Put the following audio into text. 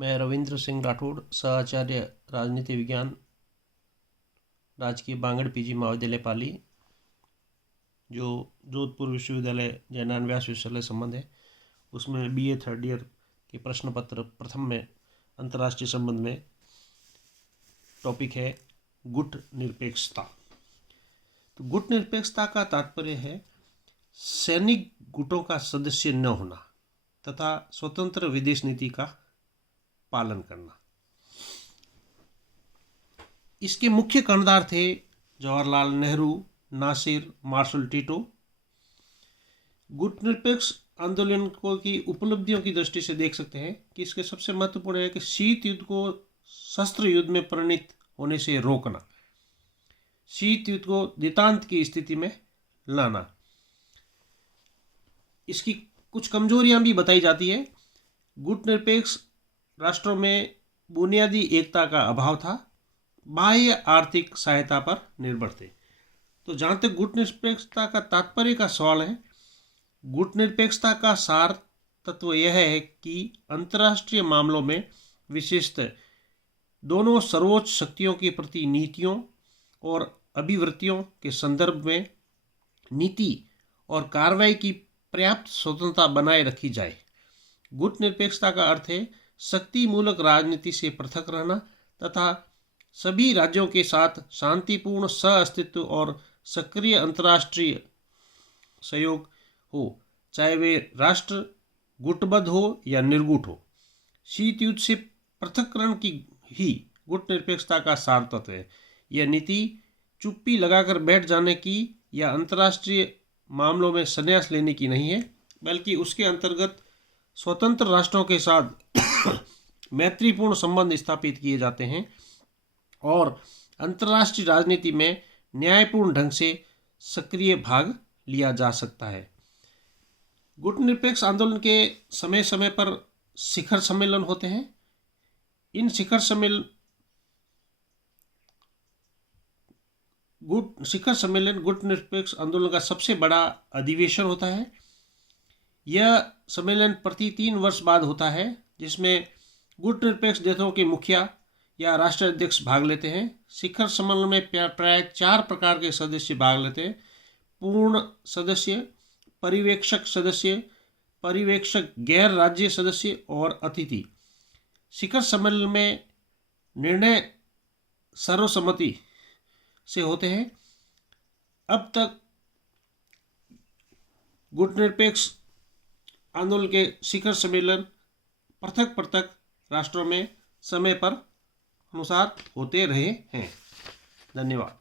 मैं रविंद्र सिंह राठौड़, सहआचार्य राजनीति विज्ञान, राजकीय बांगड़ पीजी महाविद्यालय पाली, जो जोधपुर विश्वविद्यालय जयनारायण व्यास विश्वविद्यालय संबंध है, उसमें बीए थर्ड ईयर के प्रश्न पत्र प्रथम में अंतर्राष्ट्रीय संबंध में टॉपिक है गुट निरपेक्षता। तो गुट निरपेक्षता का तात्पर्य है सैनिक गुटों का सदस्य न होना तथा स्वतंत्र विदेश नीति का पालन करना। इसके मुख्य कर्णधार थे जवाहरलाल नेहरू, नासिर, मार्शल टिटो। गुट निरपेक्ष आंदोलन को की उपलब्धियों की दृष्टि से देख सकते हैं कि इसके सबसे महत्वपूर्ण है कि शीत युद्ध को शस्त्र युद्ध में परिणत होने से रोकना, शीत युद्ध को दितांत की स्थिति में लाना। इसकी कुछ कमजोरियां भी बताई जाती है। गुट निरपेक्ष राष्ट्रों में बुनियादी एकता का अभाव था, बाह्य आर्थिक सहायता पर निर्भर थे। तो जहाँ तक गुट निरपेक्षता का तात्पर्य का सवाल है, गुट निरपेक्षता का सार तत्व यह है कि अंतर्राष्ट्रीय मामलों में विशेषतः दोनों सर्वोच्च शक्तियों के प्रति नीतियों और अभिवृत्तियों के संदर्भ में नीति और कार्रवाई की पर्याप्त स्वतंत्रता बनाए रखी जाए। गुट निरपेक्षता का अर्थ है शक्ति मूलक राजनीति से पृथक रहना तथा सभी राज्यों के साथ शांतिपूर्ण सहअस्तित्व और सक्रिय अंतर्राष्ट्रीय सहयोग हो, चाहे वे राष्ट्र गुटबद्ध हो या निर्गुट हो। शीत युद्ध से पृथक्करण की ही गुट निरपेक्षता का सार तत्व है। यह नीति चुप्पी लगाकर बैठ जाने की या अंतर्राष्ट्रीय मामलों में संन्यास लेने की नहीं है, बल्कि उसके अंतर्गत स्वतंत्र राष्ट्रों के साथ मैत्रीपूर्ण संबंध स्थापित किए जाते हैं और अंतर्राष्ट्रीय राजनीति में न्यायपूर्ण ढंग से सक्रिय भाग लिया जा सकता है। गुट निरपेक्ष आंदोलन के समय समय पर शिखर सम्मेलन होते हैं। इन शिखर सम्मेलन गुट निरपेक्ष आंदोलन का सबसे बड़ा अधिवेशन होता है। यह सम्मेलन प्रति 3 वर्ष बाद होता है, जिसमें गुट निरपेक्ष देशों के मुखिया या राष्ट्राध्यक्ष भाग लेते हैं। शिखर सम्मेलन में प्राय 4 प्रकार के सदस्य भाग लेते हैं: पूर्ण सदस्य, पर्यवेक्षक सदस्य, पर्यवेक्षक गैर राज्य सदस्य और अतिथि। शिखर सम्मेलन में निर्णय सर्वसम्मति से होते हैं। अब तक गुट निरपेक्ष आंदोलन के शिखर सम्मेलन पृथक पृथक राष्ट्रों में समय पर अनुसार होते रहे हैं। धन्यवाद।